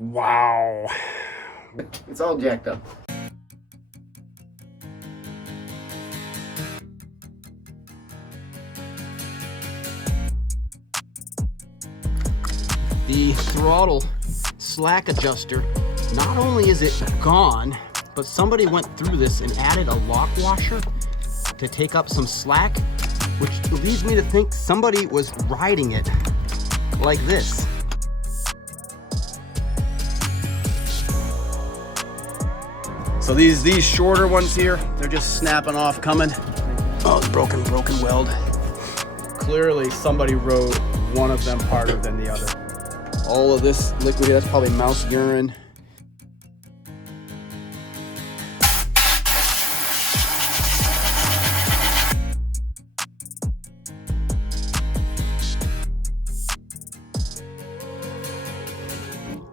Wow. It's all jacked up. The throttle slack adjuster, not only is it gone, but somebody went through this and added a lock washer to take up some slack, which leads me to think somebody was riding it like this. So these shorter ones here, they're just snapping off, coming. Oh, it's broken weld. Clearly somebody rode one of them harder than the other. All of this liquid here, that's probably mouse urine.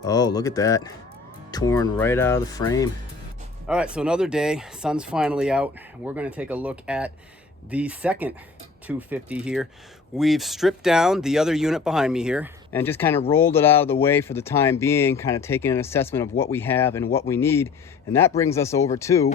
Oh, look at that. Torn right out of the frame. All right, so another day, sun's finally out. We're gonna take a look at the second 250 here. We've stripped down the other unit behind me here and just kind of rolled it out of the way for the time being, kind of taking an assessment of what we have and what we need. And that brings us over to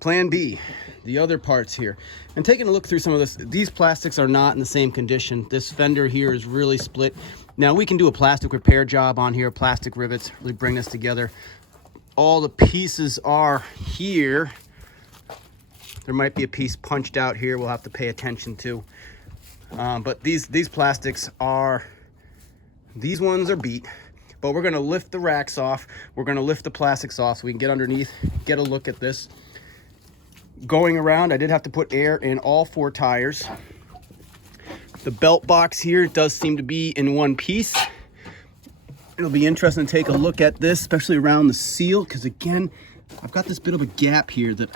Plan B, the other parts here. And taking a look through some of this, these plastics are not in the same condition. This fender here is really split. Now we can do a plastic repair job on here, plastic rivets, really bring this together. All the pieces are here. There might be a piece punched out here we'll have to pay attention to. But these plastics are, these ones are beat, but we're gonna lift the racks off. We're gonna lift the plastics off so we can get underneath, get a look at this. Going around, I did have to put air in all 4 tires. The belt box here does seem to be in one piece. It'll be interesting to take a look at this, especially around the seal, because again, I've got this bit of a gap here that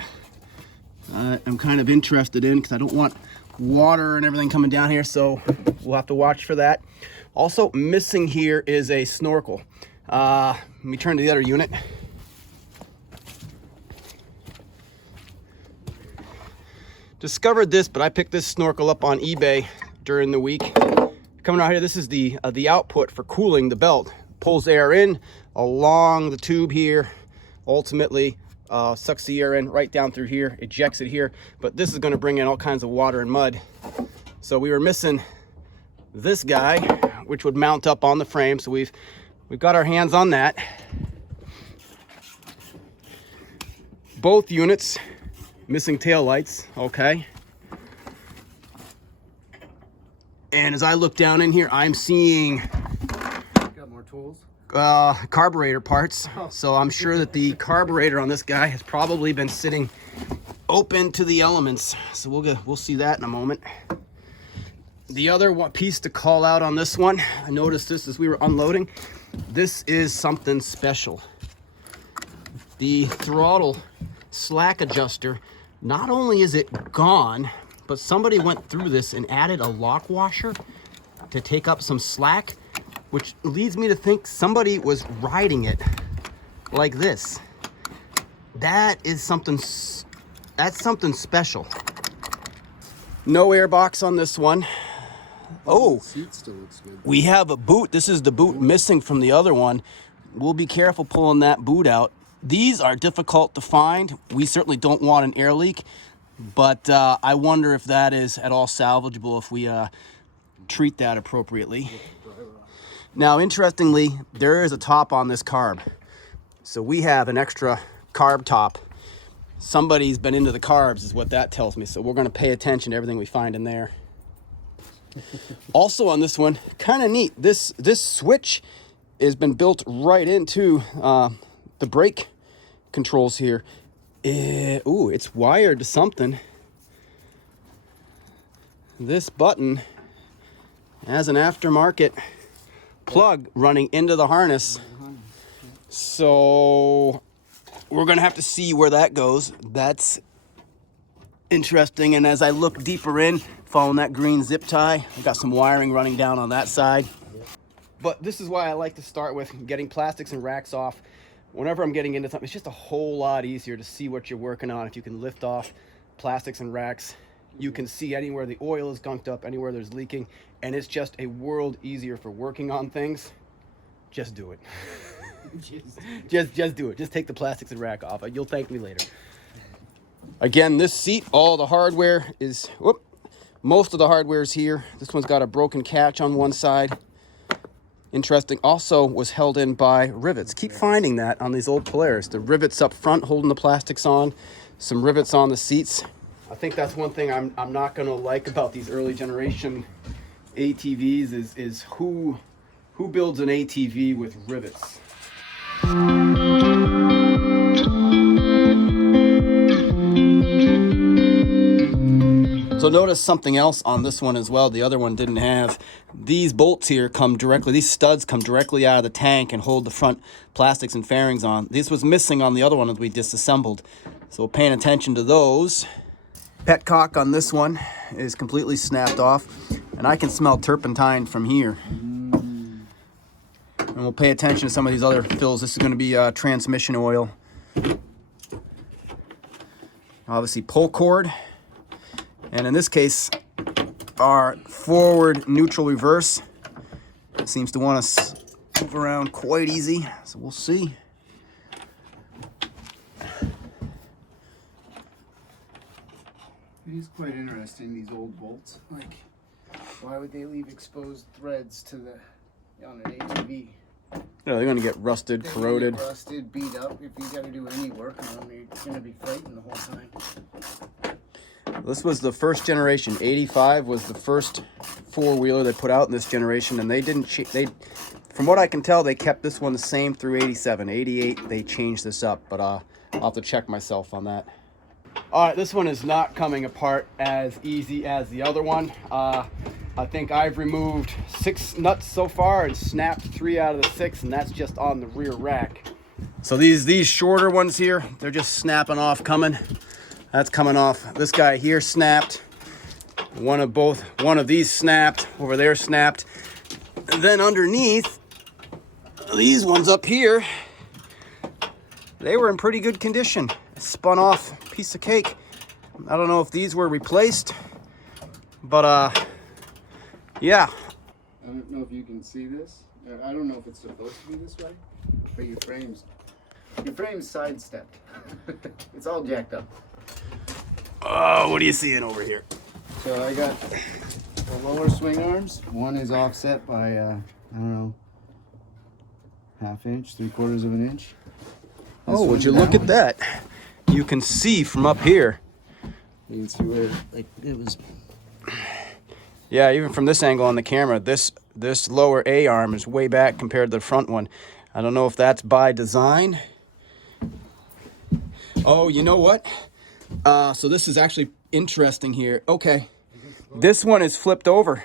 I'm kind of interested in, because I don't want water and everything coming down here, so we'll have to watch for that. Also missing here is a snorkel. Let me turn to the other unit. Discovered this, but I picked this snorkel up on eBay during the week. Coming out here, this is the output for cooling the belt. Pulls air in along the tube here, ultimately sucks the air in right down through here, ejects it here, but this is going to bring in all kinds of water and mud. So we were missing this guy, which would mount up on the frame, so we've got our hands on that. Both units missing tail lights. Okay. And as I look down in here, I'm seeing Got more tools. Carburetor parts. So I'm sure that the carburetor on this guy has probably been sitting open to the elements. So we'll see that in a moment. The other piece to call out on this one, I noticed this as we were unloading. This is something special. The throttle slack adjuster, not only is it gone, but somebody went through this and added a lock washer to take up some slack, which leads me to think somebody was riding it like this. That is something, that's something special. No air box on this one. Oh, we have a boot. This is the boot missing from the other one. We'll be careful pulling that boot out. These are difficult to find. We certainly don't want an air leak, but I wonder if that is at all salvageable if we treat that appropriately. Now, interestingly, there is a top on this carb. So we have an extra carb top. Somebody's been into the carbs is what that tells me. So we're going to pay attention to everything we find in there. Also on this one, kind of neat. This switch has been built right into the brake controls here. Ooh, it's wired to something. This button has an aftermarket plug running into the harness. So we're gonna have to see where that goes. That's interesting. And as I look deeper in, following that green zip tie, I've got some wiring running down on that side. But this is why I like to start with getting plastics and racks off. Whenever I'm getting into something, it's just a whole lot easier to see what you're working on. If you can lift off plastics and racks, you can see anywhere the oil is gunked up, anywhere there's leaking, and it's just a world easier for working on things. Just do it. Just do it. Just take the plastics and rack off. You'll thank me later. Again, this seat, all the hardware is, most of the hardware is here. This one's got a broken catch on one side. Interesting, also was held in by rivets. Keep finding that on these old Polaris. The rivets up front holding the plastics on, some rivets on the seats. I think that's one thing I'm not gonna like about these early generation ATVs is who builds an ATV with rivets. So notice something else on this one as well. The other one didn't have. These bolts here come directly, these studs come directly out of the tank and hold the front plastics and fairings on. This was missing on the other one that we disassembled. So paying attention to those. Petcock on this one is completely snapped off, and I can smell turpentine from here. And we'll pay attention to some of these other fills. This is going to be transmission oil. Obviously pull cord. And in this case, our forward neutral reverse seems to want to move around quite easy. So we'll see. It is quite interesting, these old bolts. Like, why would they leave exposed threads to on an ATV? Yeah, they're going to get rusted, corroded. Get rusted, beat up. If you got to do any work on them, you're going to be fighting the whole time. This was the first generation. 85 was the first four-wheeler they put out in this generation, and they didn't. From what I can tell, they kept this one the same through 87. 88, they changed this up, but I'll have to check myself on that. All right, this one is not coming apart as easy as the other one. I think I've removed 6 nuts so far and snapped 3 out of the 6, and that's just on the rear rack. So these shorter ones here, they're just snapping off, coming. That's coming off. This guy here snapped. One of these snapped. Over there snapped. And then underneath, these ones up here, they were in pretty good condition. Spun off, piece of cake. I don't know if these were replaced, but yeah. I don't know if you can see this. I don't know if it's supposed to be this way, but your frame's sidestepped. It's all jacked up. Oh, what are you seeing over here? So I got the lower swing arms. One is offset by, I don't know, 1/2 inch, 3/4 of an inch. Oh, would you look at that? You can see from up here. You can see where, like, it was. Yeah, even from this angle on the camera, this lower A arm is way back compared to the front one. I don't know if that's by design. Oh, you know what? So this is actually interesting here. Okay, this one is flipped over.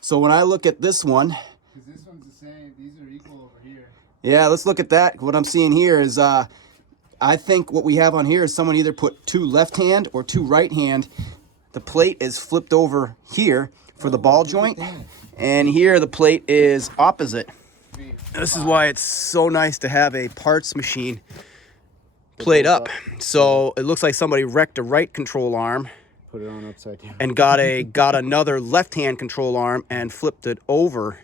So when I look at this one, Because this one's the same, these are equal over here. yeah, let's look at that. What I'm seeing here is, I think what we have on here is someone either put 2 left hand or 2 right hand. The plate is flipped over here for the ball joint, and here the plate is opposite. This is why it's so nice to have a parts machine plate up. So it looks like somebody wrecked a right control arm, Put it on upside down. and got another left-hand control arm and flipped it over.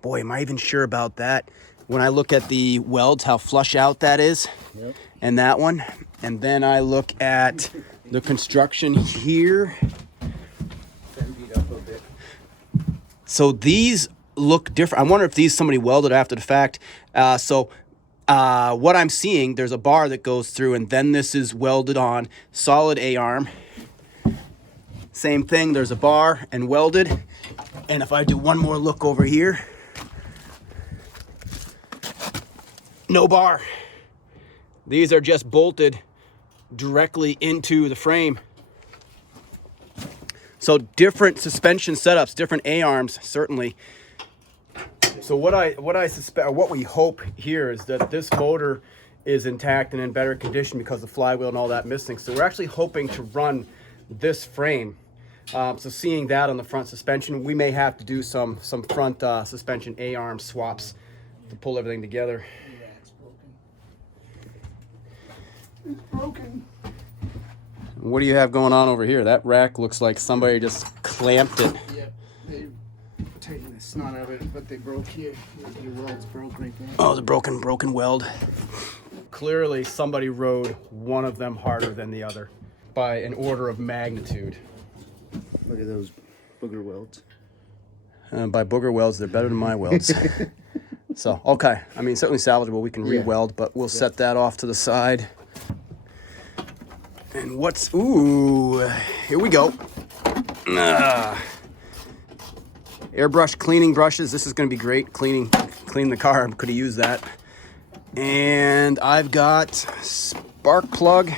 Boy, am I even sure about that. When I look at the welds, how flush out that is, Yep. and that one, and then I look at the construction here. Beat up a bit. So these look different. I wonder if these somebody welded after the fact. What I'm seeing, there's a bar that goes through, and then this is welded on, solid A-arm. Same thing, there's a bar and welded. And if I do one more look over here, no bar. These are just bolted directly into the frame. So different suspension setups, different A-arms, certainly. So what we hope here is that this motor is intact and in better condition because the flywheel and all that missing. So we're actually hoping to run this frame. So seeing that on the front suspension, we may have to do some front suspension A-arm swaps to pull everything together. Yeah, it's broken. It's broken. What do you have going on over here? That rack looks like somebody just clamped it. Yep. They tightened this That's not evident, but they broke here. Your weld's broke right there. Oh, the broken weld. Clearly somebody rode one of them harder than the other by an order of magnitude. Look at those booger welds. By booger welds, they're better than my welds. So, okay. I mean, certainly salvageable. We can re-weld, but we'll set that off to the side. And what's... Ooh, here we go. Airbrush cleaning brushes. This is going to be great. Clean the car. Could have used that. And I've got spark plug.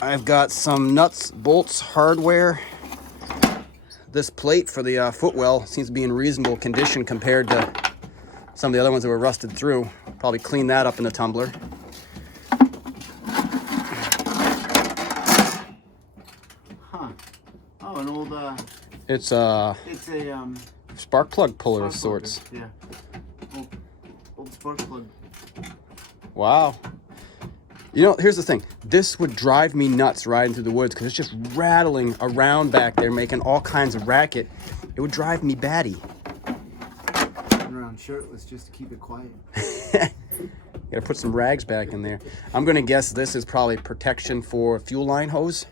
I've got some nuts, bolts, hardware. This plate for the footwell seems to be in reasonable condition compared to some of the other ones that were rusted through. Probably clean that up in the tumbler. Huh. Oh, an old... It's a spark plug puller of sorts. Yeah. Old spark plug. Wow. You know, here's the thing. This would drive me nuts riding through the woods because it's just rattling around back there, making all kinds of racket. It would drive me batty. Running around shirtless just to keep it quiet. Gotta put some rags back in there. I'm gonna guess this is probably protection for fuel line hose.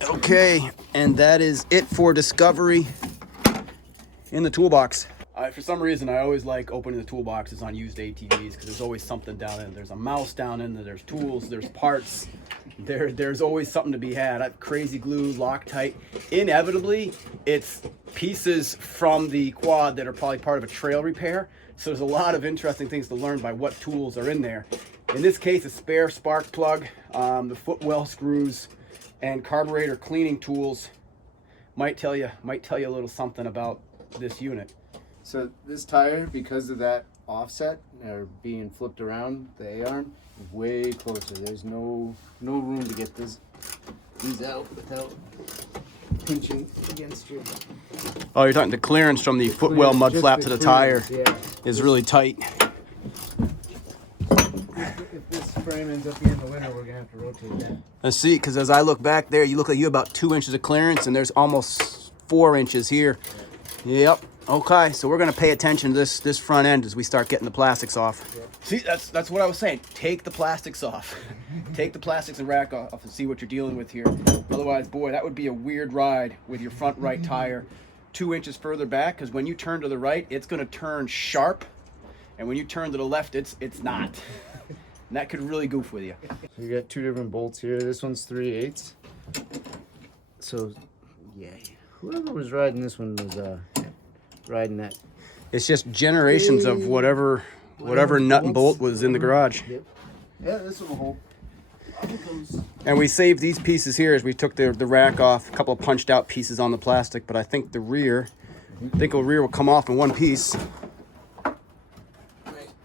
Okay, and that is it for discovery in the toolbox. For some reason, I always like opening the toolboxes on used ATVs because there's always something down in there. There's a mouse down in there, there's tools, there's parts. There's always something to be had. I have crazy glue, Loctite. Inevitably, it's pieces from the quad that are probably part of a trail repair. So there's a lot of interesting things to learn by what tools are in there. In this case, a spare spark plug, the footwell screws, and carburetor cleaning tools might tell you a little something about this unit. So this tire, because of that offset or being flipped around, the A-arm is way closer. There's no room to get these out without pinching against you. Oh, you're talking the clearance from the footwell mud flap to the tire is really tight. If this frame ends up being in the winter, we're gonna have to rotate that. Let's see, because as I look back there, you look like you have about 2 inches of clearance, and there's almost 4 inches here. Yep. Okay, so we're gonna pay attention to this front end as we start getting the plastics off. Yep. See, that's what I was saying. Take the plastics off. Take the plastics and rack off and see what you're dealing with here. Otherwise, boy, that would be a weird ride with your front right tire 2 inches further back, because when you turn to the right, it's gonna turn sharp, and when you turn to the left, it's not. And that could really goof with you. So you got two different bolts here. This one's 3/8. So, yeah, whoever was riding this one was riding that. It's just generations of whatever nut and bolt was in the garage. Yep. Yeah, this one will hold. And we saved these pieces here as we took the rack off. A couple of punched out pieces on the plastic, but I think the rear will come off in one piece. Right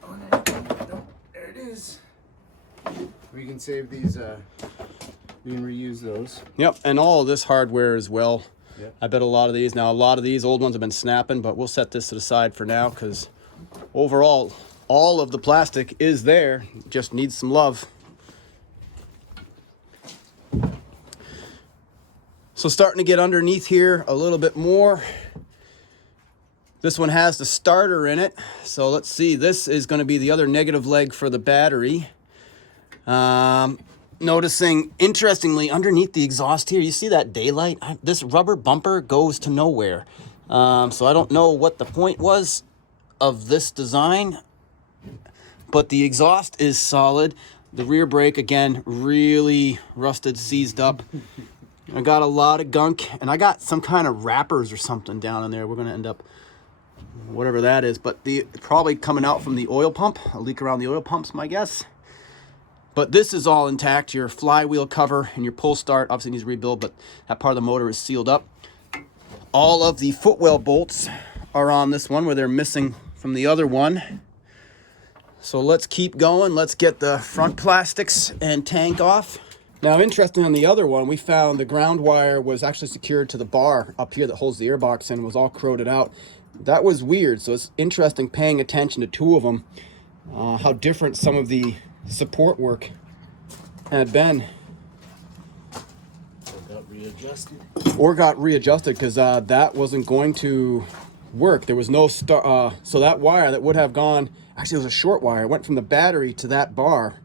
on it. Nope, there it is. We can save these. We can reuse those. Yep, and all of this hardware as well. Yep. I bet a lot of these old ones have been snapping, but we'll set this to the side for now because overall, all of the plastic is there. Just needs some love. So starting to get underneath here a little bit more. This one has the starter in it. So let's see, this is going to be the other negative leg for the battery. Noticing, interestingly, underneath the exhaust here, you see that daylight? This rubber bumper goes to nowhere. So I don't know what the point was of this design, but the exhaust is solid. The rear brake, again, really rusted, seized up. I got a lot of gunk, and I got some kind of wrappers or something down in there. We're going to end up, whatever that is, but probably coming out from the oil pump. A leak around the oil pump's my guess. But this is all intact. Your flywheel cover and your pull start obviously needs to rebuild, but that part of the motor is sealed up. All of the footwell bolts are on this one where they're missing from the other one. So let's keep going. Let's get the front plastics and tank off. Now, interesting on the other one, we found the ground wire was actually secured to the bar up here that holds the airbox and was all corroded out. That was weird. So it's interesting paying attention to two of them, how different some of the support work had been. So got readjusted. readjusted. Or got readjusted, because that wasn't going to work. There was no so that wire that would have gone, actually it was a short wire, it went from the battery to that bar,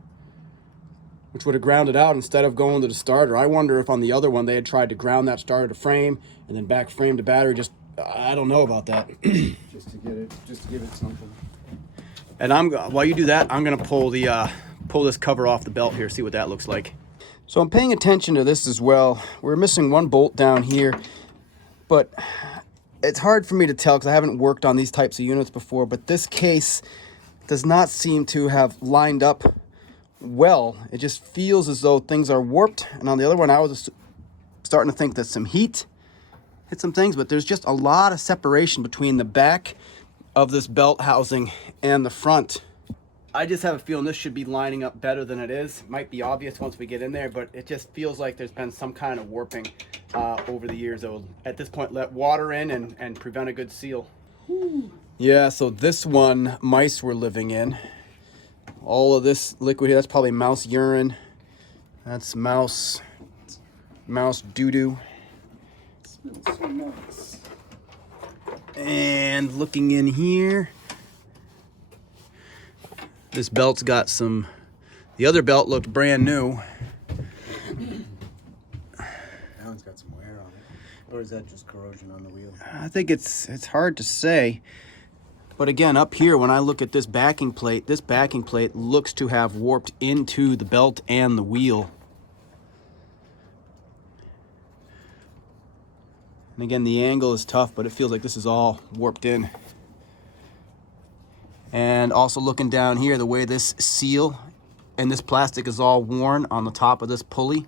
which would have grounded out instead of going to the starter. I wonder if on the other one they had tried to ground that starter to frame and then back frame to battery. Just I don't know about that. just to give it something. And while you do that, I'm gonna pull this cover off the belt here, see what that looks like. So I'm paying attention to this as well. We're missing one bolt down here, but it's hard for me to tell because I haven't worked on these types of units before, but this case does not seem to have lined up well. It just feels as though things are warped. And on the other one, I was starting to think that some heat hit some things, but there's just a lot of separation between the back of this belt housing and the front. I just have a feeling this should be lining up better than it is. Might be obvious once we get in there, but it just feels like there's been some kind of warping over the years that will, at this point, let water in and prevent a good seal. Whew. Yeah, so this one, mice were living in. All of this liquid here, that's probably mouse urine. That's mouse doo-doo. Smells so nice. And looking in here, this belt's got some, the other belt looked brand new. That one's got some wear on it. Or is that just corrosion on the wheel? I think it's hard to say. But again, up here, when I look at this backing plate looks to have warped into the belt and the wheel. And again, the angle is tough, but it feels like this is all warped in. And also looking down here, the way this seal and this plastic is all worn on the top of this pulley.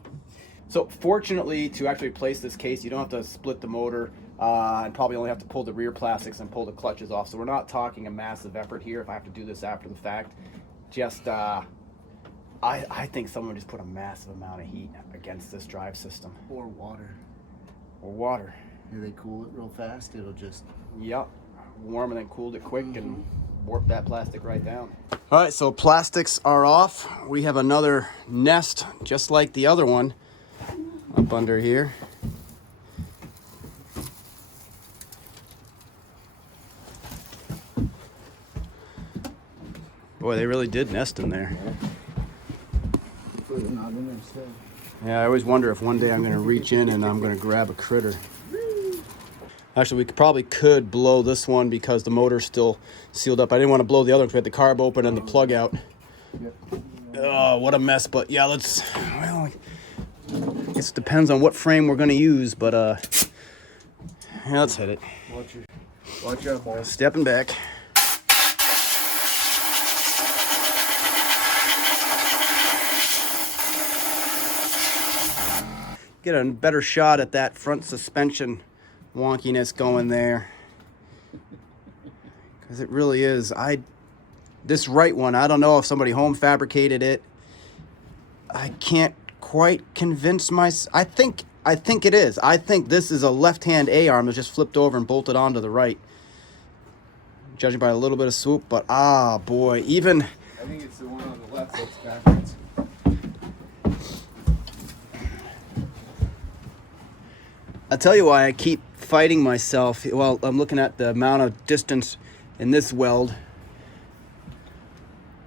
So fortunately, to actually replace this case, you don't have to split the motor and probably only have to pull the rear plastics and pull the clutches off. So we're not talking a massive effort here if I have to do this after the fact. Just, I think someone just put a massive amount of heat against this drive system. Or water. Or water. If they cool it real fast, it'll just... Yep, warm and then cooled it quick and warp that plastic right down. All right, so plastics are off. We have another nest, just like the other one, up under here. Boy, they really did nest in there. Yeah, I always wonder if one day I'm gonna reach in and I'm gonna grab a critter. Actually, we probably could blow this one because the motor's still sealed up. I didn't want to blow the other one because we had the carb open and the plug out. Yep. Oh, what a mess. But yeah, well, I guess it depends on what frame we're going to use, but yeah, let's hit it. Watch out, boys. Stepping back. Get a better shot at that front suspension wonkiness going there, because it really is. This right one, I don't know if somebody home fabricated it. I can't quite convince myself. I think it is. I think this is a left-hand A-arm that just flipped over and bolted onto the right, judging by a little bit of swoop. But boy, even I think it's the one on the left that's backwards. I'll tell you why I keep fighting myself. Well, I'm looking at the amount of distance in this weld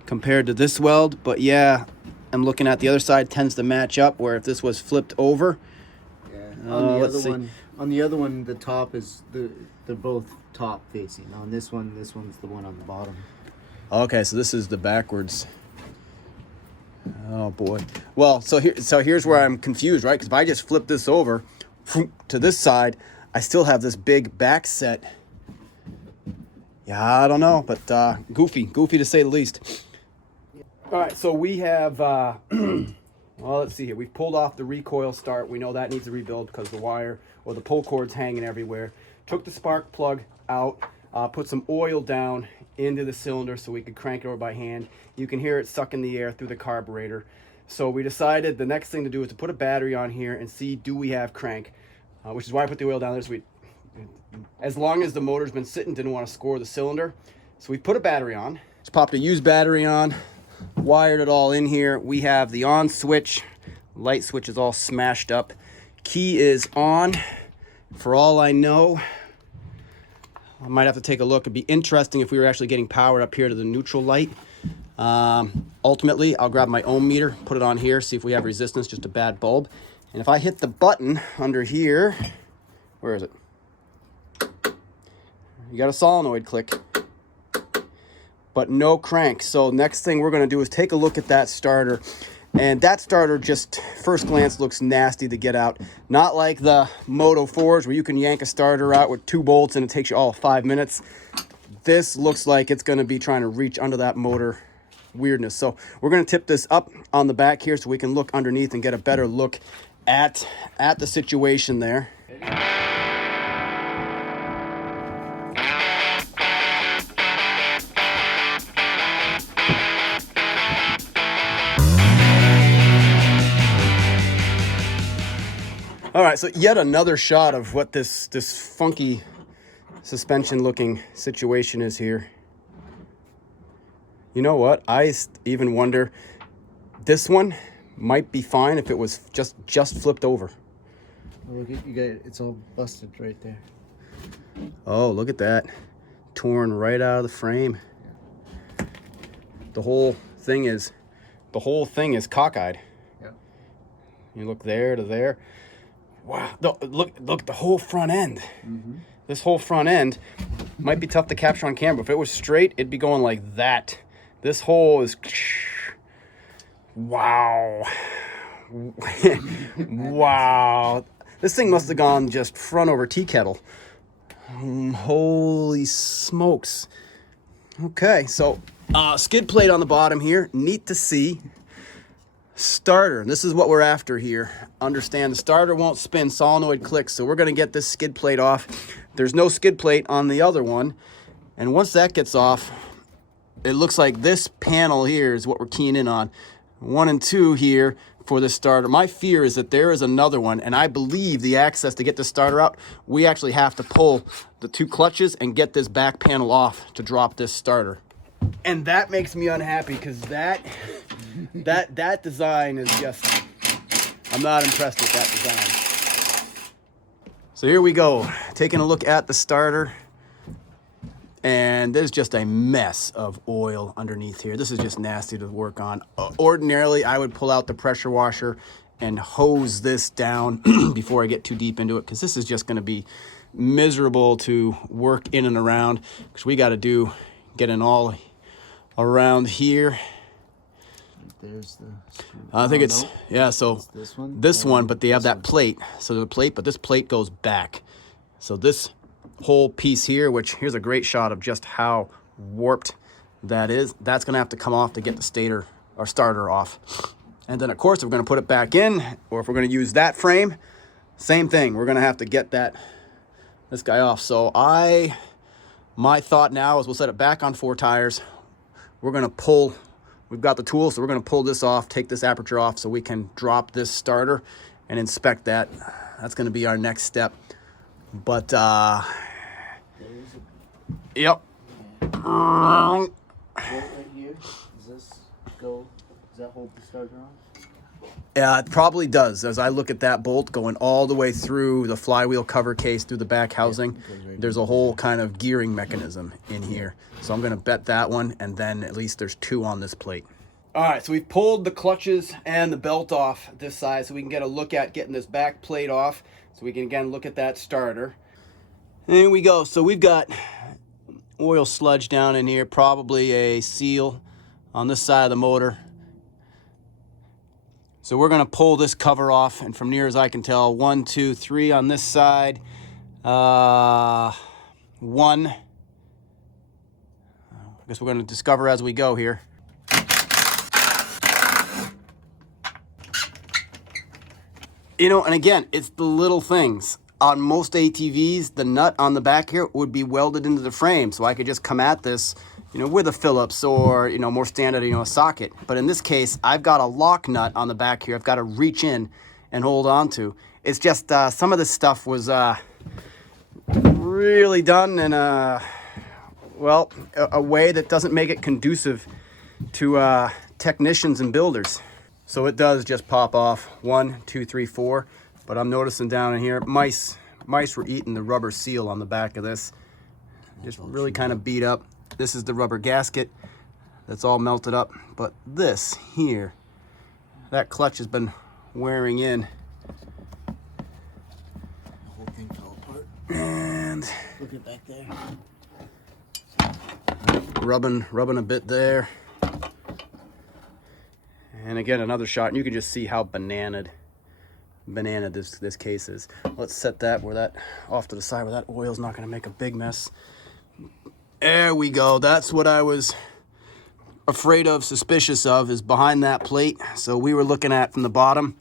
compared to this weld, but yeah, I'm looking at the other side tends to match up, where if this was flipped over. Yeah. On the other one, the top is they're both top facing. On this one's the one on the bottom. Okay, so this is the backwards. Oh boy. Well, so here's where I'm confused, right? Because if I just flip this over to this side, I still have this big back set. Yeah, I don't know, but goofy to say the least. All right, so we have, well, let's see here. We've pulled off the recoil start. We know that needs to rebuild because the wire or the pull cord's hanging everywhere. Took the spark plug out, put some oil down into the cylinder so we could crank it over by hand. You can hear it sucking the air through the carburetor. So we decided the next thing to do is to put a battery on here and see, do we have crank? Which is why I put the oil down there. So as long as the motor's been sitting, didn't want to score the cylinder. So we put a battery on. Just popped a used battery on, wired it all in here. We have the on switch, light switch is all smashed up. Key is on. For all I know, I might have to take a look. It'd be interesting if we were actually getting power up here to the neutral light. Ultimately, I'll grab my ohm meter, put it on here, see if we have resistance, just a bad bulb. And if I hit the button under here, where is it? You got a solenoid click, but no crank. So next thing we're gonna do is take a look at that starter. And that starter just, first glance, looks nasty to get out. Not like the Moto 4s where you can yank a starter out with 2 bolts and it takes you all 5 minutes. This looks like it's gonna be trying to reach under that motor weirdness. So we're gonna tip this up on the back here so we can look underneath and get a better look at the situation there. All right, so yet another shot of what this funky suspension looking situation is here. You know what? I even wonder, this one might be fine if it was just flipped over. Oh, look at you got it's all busted right there. Oh, look at that. Torn right out of the frame. The whole thing is cockeyed. Yeah. You look there to there. Wow, look, the whole front end. Mm-hmm. This whole front end might be tough to capture on camera. If it was straight, it'd be going like that. This hole is, wow. Wow. This thing must have gone just front over tea kettle. Holy smokes. Okay, so skid plate on the bottom here, neat to see. Starter, this is what we're after here. Understand the starter won't spin, solenoid clicks, so we're gonna get this skid plate off. There's no skid plate on the other one, and once that gets off, it looks like this panel here is what we're keying in on. 1 and 2 here for the starter. My fear is that there is another one, and I believe the access to get the starter out, we actually have to pull the 2 clutches and get this back panel off to drop this starter. And that makes me unhappy because that design is just, I'm not impressed with that design. So here we go, taking a look at the starter, and there's just a mess of oil underneath here. This is just nasty to work on. Ordinarily, I would pull out the pressure washer and hose this down before I get too deep into it, because this is just gonna be miserable to work in and around, because we gotta get in all around here. There's the I think it's, yeah, so it's this one. This one, but they have that plate. So the plate, but this plate goes back. So this whole piece here, which here's a great shot of just how warped that is, that's gonna have to come off to get the starter off. And then of course, if we're gonna put it back in, or if we're gonna use that frame, same thing. We're gonna have to get this guy off. So my thought now is we'll set it back on 4 tires. We're gonna pull, we've got the tool, so we're gonna pull this off, take this aperture off so we can drop this starter and inspect that. That's gonna be our next step. But, yep. Right here. Does this go? Does that hold the starter on? Yeah, it probably does. As I look at that bolt going all the way through the flywheel cover case, through the back housing, there's a whole kind of gearing mechanism in here. So I'm gonna bet that one, and then at least there's 2 on this plate. All right, so we've pulled the clutches and the belt off this side so we can get a look at getting this back plate off, so we can again look at that starter. And here we go. So we've got oil sludge down in here, probably a seal on this side of the motor. So we're gonna pull this cover off, and from near as I can tell, 1, 2, 3 on this side. 1. I guess we're gonna discover as we go here. You know, and again, it's the little things. On most ATVs, the nut on the back here would be welded into the frame, so I could just come at this, you know, with a Phillips or, you know, more standard, you know, a socket. But in this case, I've got a lock nut on the back here. I've got to reach in and hold on to. It's just some of this stuff was really done in a way that doesn't make it conducive to technicians and builders. So it does just pop off. 1, 2, 3, 4. But I'm noticing down in here, mice were eating the rubber seal on the back of this. Just really kind of beat up. This is the rubber gasket that's all melted up. But this here, that clutch has been wearing in. The whole thing fell apart. And Look at back there. rubbing a bit there. And again, another shot, and you can just see how bananaed this case is. Let's set that where that off to the side where that oil's not going to make a big mess. There we go. That's what I was afraid of, suspicious of, is behind that plate. So we were looking at from the bottom.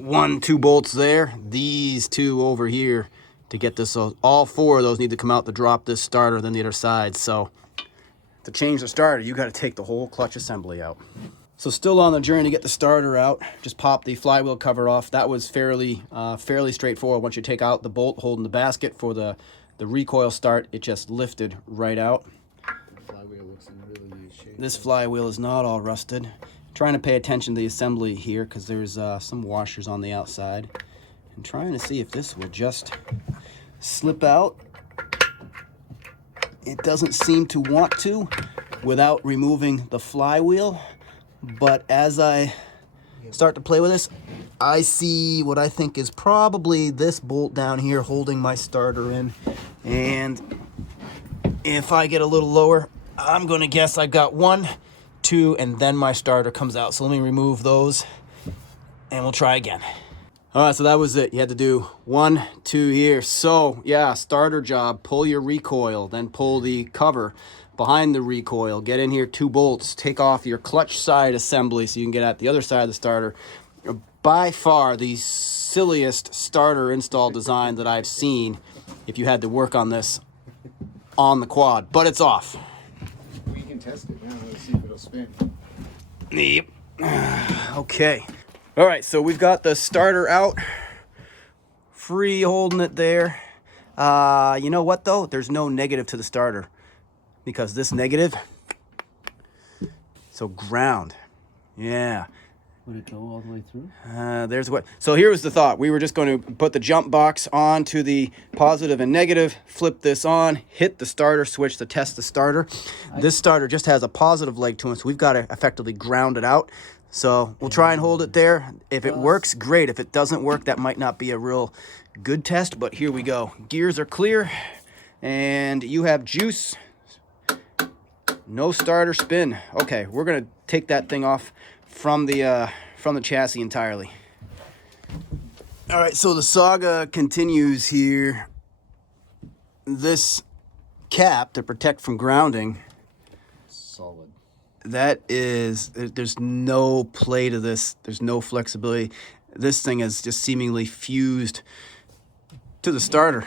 Yep. 2 bolts there. These 2 over here to get this. So all 4 of those need to come out to drop this starter, then the other side. So to change the starter, you got to take the whole clutch assembly out. So still on the journey to get the starter out. Just pop the flywheel cover off. That was fairly straightforward. Once you take out the bolt holding the basket for the recoil start, it just lifted right out. The flywheel looks in really good shape. This flywheel is not all rusted. Trying to pay attention to the assembly here because there's some washers on the outside. And trying to see if this will just slip out. It doesn't seem to want to without removing the flywheel. But as I start to play with this, I see what I think is probably this bolt down here holding my starter in. And if I get a little lower, I'm going to guess I've got 1, 2, and then my starter comes out. So let me remove those, and we'll try again. All right, so that was it. You had to do 1, 2 here. So, yeah, starter job. Pull your recoil, then pull the cover behind the recoil. Get in here 2 bolts. Take off your clutch side assembly so you can get at the other side of the starter. By far the silliest starter install design that I've seen if you had to work on this on the quad. But it's off. We can test it now. Let's see if it'll spin. Yep. Okay. All right, so we've got the starter out. Free holding it there. You know what, though? There's no negative to the starter. Because this negative, so ground, yeah. Would it go all the way through? There's what. So here was the thought. We were just going to put the jump box onto the positive and negative, flip this on, hit the starter switch to test the starter. This starter just has a positive leg to it, so we've got to effectively ground it out. So we'll try and hold it there. If it works, great. If it doesn't work, that might not be a real good test, but here we go. Gears are clear, and you have juice. No starter spin. Okay, we're gonna take that thing off from the chassis entirely. All right, so the saga continues here. This cap to protect from grounding. Solid. That is, there's no play to this. There's no flexibility. This thing is just seemingly fused to the starter.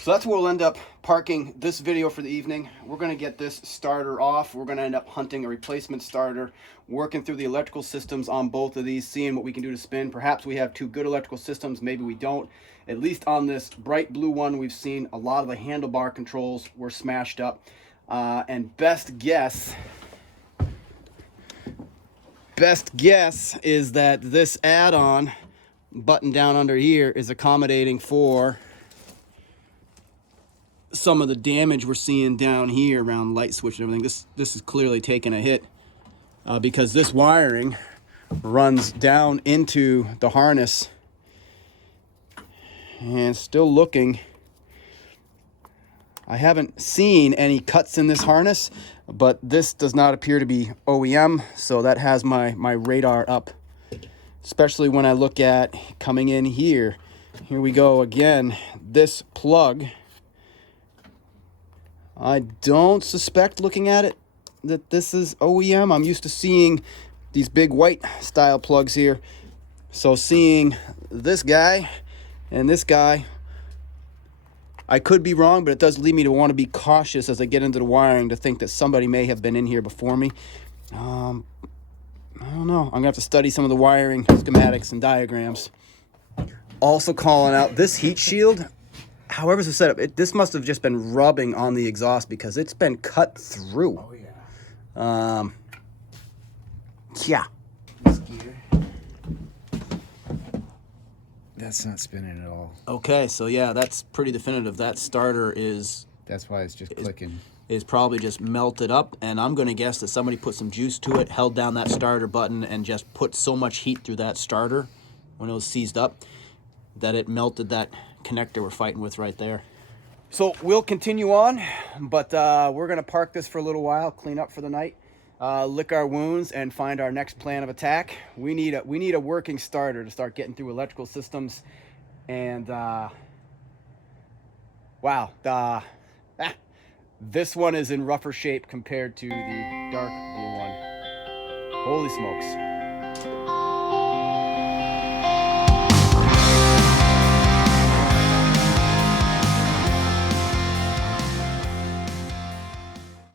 So that's where we'll end up parking this video for the evening. We're going to get this starter off. We're going to end up hunting a replacement starter, working through the electrical systems on both of these, seeing what we can do to spin. Perhaps we have 2 good electrical systems. Maybe we don't. At least on this bright blue one, we've seen a lot of the handlebar controls were smashed up. And best guess is that this add-on button down under here is accommodating for some of the damage we're seeing down here around light switch and everything. This is clearly taking a hit because this wiring runs down into the harness and still looking. I haven't seen any cuts in this harness, but this does not appear to be OEM, so that has my radar up, especially when I look at coming in here. Here we go again. This plug, I don't suspect, looking at it, that this is OEM. I'm used to seeing these big white style plugs here. So seeing this guy and this guy, I could be wrong, but it does lead me to want to be cautious as I get into the wiring to think that somebody may have been in here before me. I don't know. I'm going to have to study some of the wiring schematics and diagrams. Also calling out this heat shield. However it's set up, this must have just been rubbing on the exhaust because it's been cut through. Oh, yeah. Yeah. This gear. That's not spinning at all. Okay, so yeah, that's pretty definitive. That starter is That's why it's just clicking. probably just melted up, and I'm going to guess that somebody put some juice to it, held down that starter button, and just put so much heat through that starter when it was seized up that it melted that connector we're fighting with right there. So we'll continue on, but we're going to park this for a little while, clean up for the night, lick our wounds, and find our next plan of attack. We need a working starter to start getting through electrical systems, and wow, this one is in rougher shape compared to the dark blue one. Holy smokes.